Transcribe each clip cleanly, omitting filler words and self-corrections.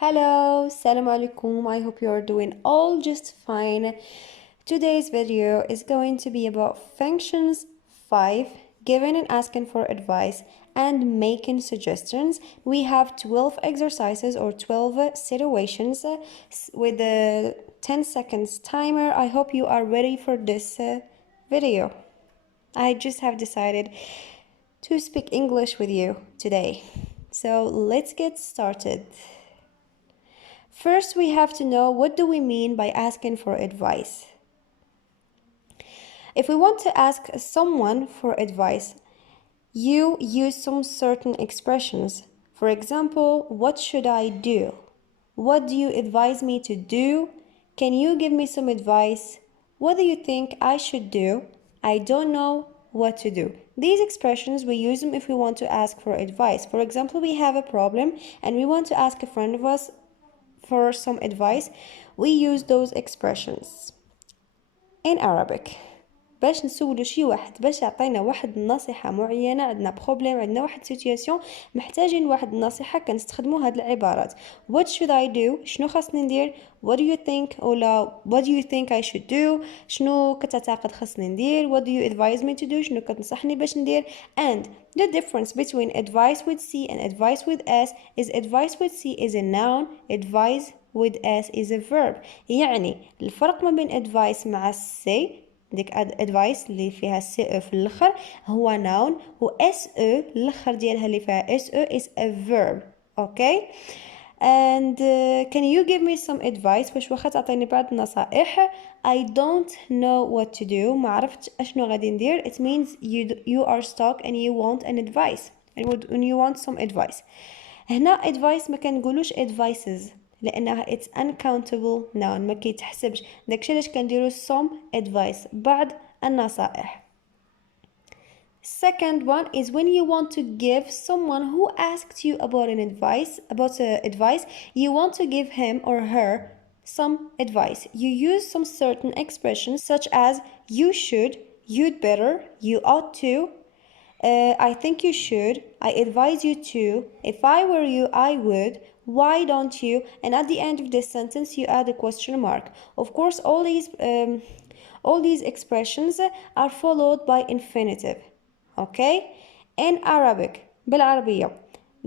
Hello, Assalamu alaikum. I hope you are doing all just fine. Today's video is going to be about functions 5, giving and asking for advice and making suggestions. We have 12 exercises or 12 situations with a 10 seconds timer. I hope you are ready for this video. I just have decided to speak English with you today. So let's get started. First, we have to know what do we mean by asking for advice. If we want to ask someone for advice, you use some certain expressions. For example, what should I do? What do you advise me to do? Can you give me some advice? What do you think I should do? I don't know what to do. These expressions, we use them if we want to ask for advice. For example, we have a problem and we want to ask a friend of us for some advice. We use those expressions in Arabic. باش نسولو شي واحد باش يعطينا واحد النصيحة معينة، عندنا بروبليم، عندنا واحد سيتوياسيون محتاجين واحد النصيحة، كنستخدمو هاد العبارات. What should I do؟ شنو خاصني ندير؟ What do you think؟ ولا What do you think I should do؟ شنو كتعتقد خاصني ندير؟ What do you advise me to do؟ شنو كتنصحني باش ندير؟ And the difference between advice with C and advice with S is advice with C is a noun, advice with S is a verb. يعني الفرق ما بين advice مع C ديك advice اللي فيها سي في الاخر هو noun، و اس او الاخر ديالها اللي فيها اس او is a verb. okay and can you give me some advice؟ باش واخا تعطيني بعض النصائح. I don't know what to do، ما عرفت اشنو غادي ندير. it means you are stuck and you want an advice and you want some advice. هنا advice ما كنقولوش advices لانها it's uncountable noun، ما كيتحسبش. داكشي علاش كنديرو some advice، بعض النصائح. Second one is when you want to give someone who asked you about advice, you want to give him or her some advice. You use some certain expressions such as you should, you'd better, you ought to, I think you should, I advise you to, if I were you I would, why don't you, and at the end of this sentence you add a question mark. Of course all these expressions are followed by infinitive. okay in Arabic بالعربية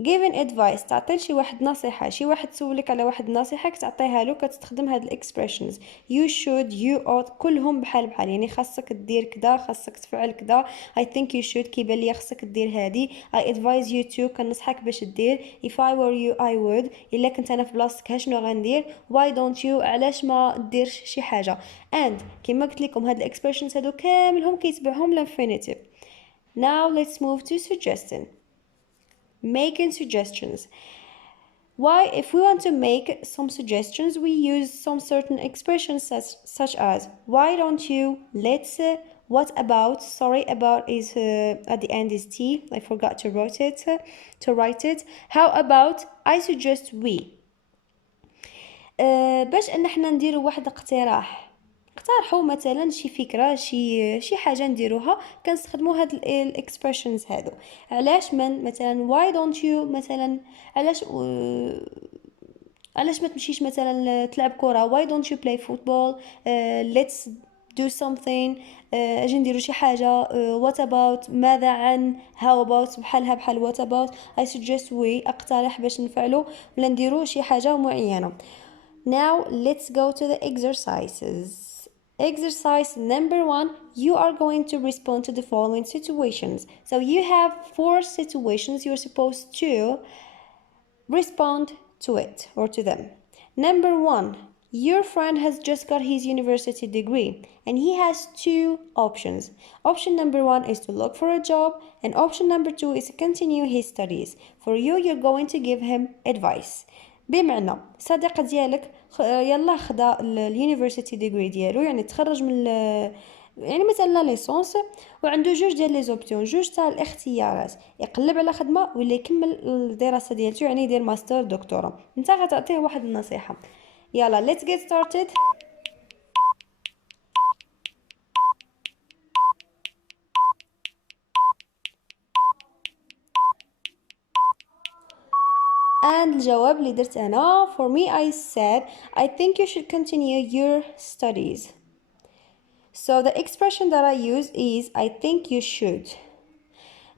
giving advice تعطي شي واحد نصيحة، شي واحد تسولك على واحد النصيحة كتعطيها له، كتستخدم هاد الاكسبريشنز you should you ought كلهم بحال يعني خاصك دير كذا، خاصك تفعل كذا. I think you should كيبان لي خاصك دير هادي. I advise you to كنصحك باش دير. if I were you I would إلا كنت أنا في بلاصتك شنو غندير. why don't you علاش ما ديرش شي حاجة. and كما قلت لكم هاد الاكسبريشنز هادو كاملهم كيتبعهم الانفينيتيف. Now let's move to suggesting. Making suggestions. Why, if we want to make some suggestions, we use some certain expressions such as why don't you, let's, what about, sorry about is at the end is T, I forgot to write it. How about, I suggest we. باش ان احنا نديرو واحد اقتراح، اقترحوا مثلا شي فكره، شي حاجه نديروها، كنستخدموا هاد الاكسبريشنز هادو. علاش من مثلا why don't you مثلا علاش ما تمشيش مثلا تلعب كره. why don't you play football. let's do something. اجي نديرو شي حاجه. what about ماذا عن. how about بحال what about. I suggest we اقترح باش نفعلو ولا نديرو شي حاجه معينه. Now let's go to the exercises. Exercise number 1, you are going to respond to the following situations. So you have 4 situations you're supposed to respond to it or to them. Number 1, your friend has just got his university degree and he has 2 options. Option number 1 is to look for a job, and option number 2 is to continue his studies. For you, you're going to give him advice. بمعنى صديق ديالك يلا خدا اليونيفرسيتي ديغري ديالو، يعني تخرج من يعني مثلا ليسونس، وعنده جوج ديال لي زوبسيون، جوج تاع الاختيارات، يقلب على خدمه ولا يكمل الدراسه ديالته، يعني يدير ماستر دكتوراه. انت غتعطيه واحد النصيحه. يلا let's get started. and الجواب اللي درت أنا for me I said I think you should continue your studies. So the expression that I use is I think you should.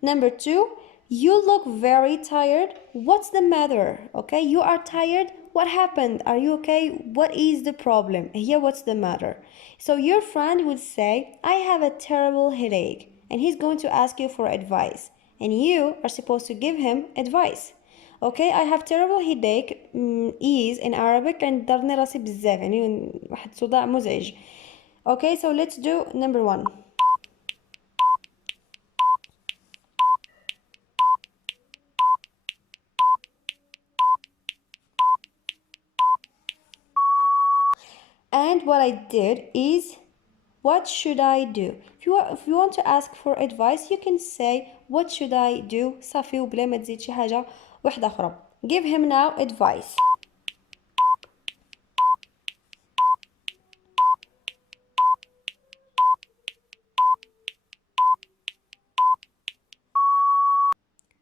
Number 2, you look very tired. What's the matter? Okay, you are tired. What happened? Are you okay? What is the problem? Here, what's the matter? So your friend would say, I have a terrible headache, and he's going to ask you for advice, and you are supposed to give him advice. Okay, I have terrible headache is in Arabic and ضرني راسي بزاف يعني واحد صداع مزعج. Okay, so let's do number 1. And what I did is, what should I do? If you want to ask for advice, you can say, what should I do? صافي وبلا ما تزيد شي حاجة واحدة أخرى. Give him now advice.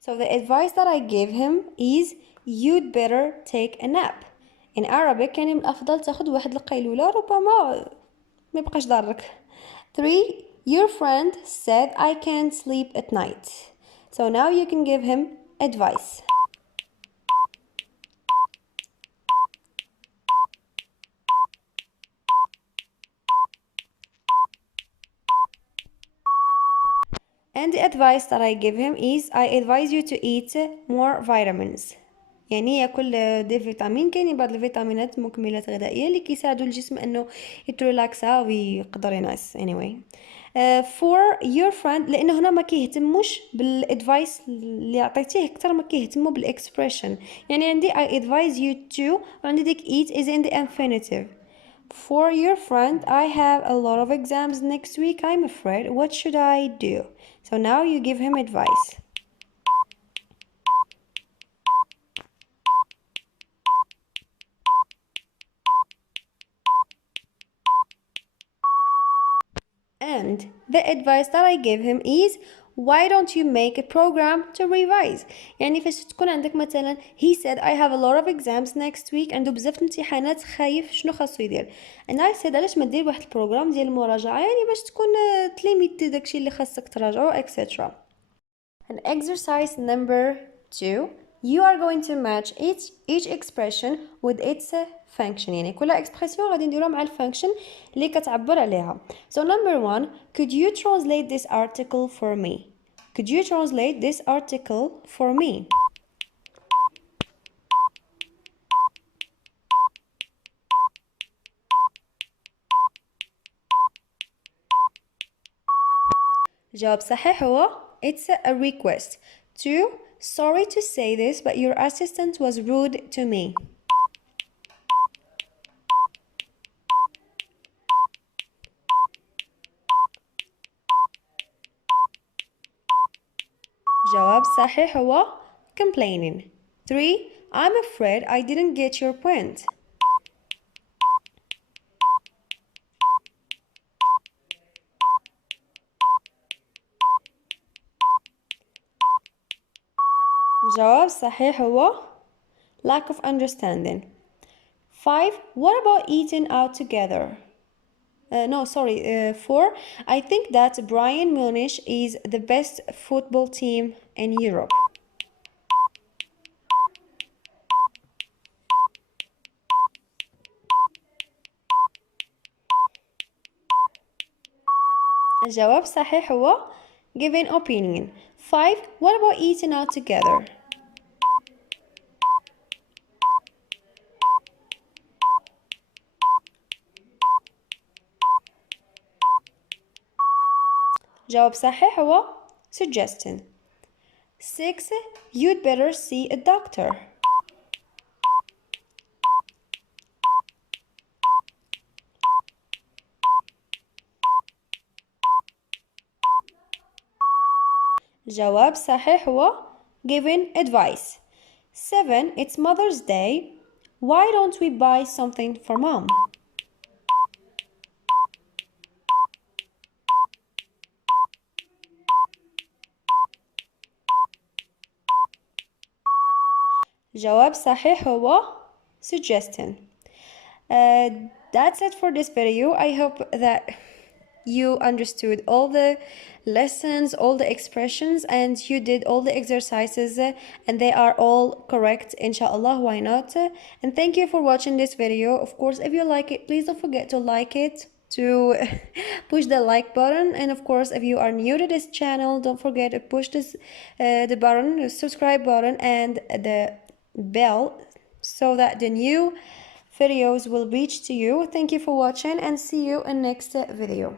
So the advice that I gave him is, you'd better take a nap. In Arabic يعني من الأفضل تاخد واحد القيلولة ربما ما يبقاش ضارك. 3. Your friend said I can't sleep at night. So now you can give him advice. And the advice that I give him is I advise you to eat more vitamins. يعني ياكل دي فيتامين. كاينين بعض الفيتامينات مكملات غذائيه اللي كيساعدوا الجسم انه يتريلاكسا ويقدر ينعس. anyway for your friend لانه هنا ما كيهتموش بالادفايس اللي عطيتيه اكثر ما كيهتموا بالاكسبريشن. يعني عندي I advise you to وعندي ديك eat is in the infinitive. For your friend, I have a lot of exams next week, I'm afraid. What should I do? So now you give him advice. And the advice that I give him is, why don't you make a program to revise? يعني فاش تكون عندك مثلا he said I have a lot of exams next week عنده بزاف الامتحانات خايف شنو خاصو يدير. and I said علاش ما دير واحد البروغرام ديال المراجعة يعني باش تكون تليميتي داكشي اللي خاصك تراجعو etc. And exercise number 2, you are going to match each expression with its function. يعني كل expression غادي نديروها مع الفانكشن اللي كتعبر عليها. So number 1, could you translate this article for me? Could you translate this article for me? الجواب صحيح هو it's a request. 2, sorry to say this but your assistant was rude to me. الجواب صحيح هو complaining. 3, I'm afraid I didn't get your point. الجواب صحيح هو lack of understanding. 5, what about eating out together? 4, I think that Bayern Munich is the best football team in Europe. الجواب صحيح هو giving opinion. 5, what about eating out together? جواب صحيح هو suggesting. 6, you'd better see a doctor. جواب صحيح هو giving advice. 7, it's Mother's Day. Why don't we buy something for Mom? جواب صحيح هو suggestion. That's it for this video. I hope that you understood all the lessons, all the expressions, and you did all the exercises, and they are all correct, inshallah. Why not? And thank you for watching this video. Of course, if you like it, please don't forget to like it, to push the like button, and of course, if you are new to this channel, don't forget to push this the button, the subscribe button, and the bell, so that the new videos will reach to you. Thank you for watching, and see you in next video.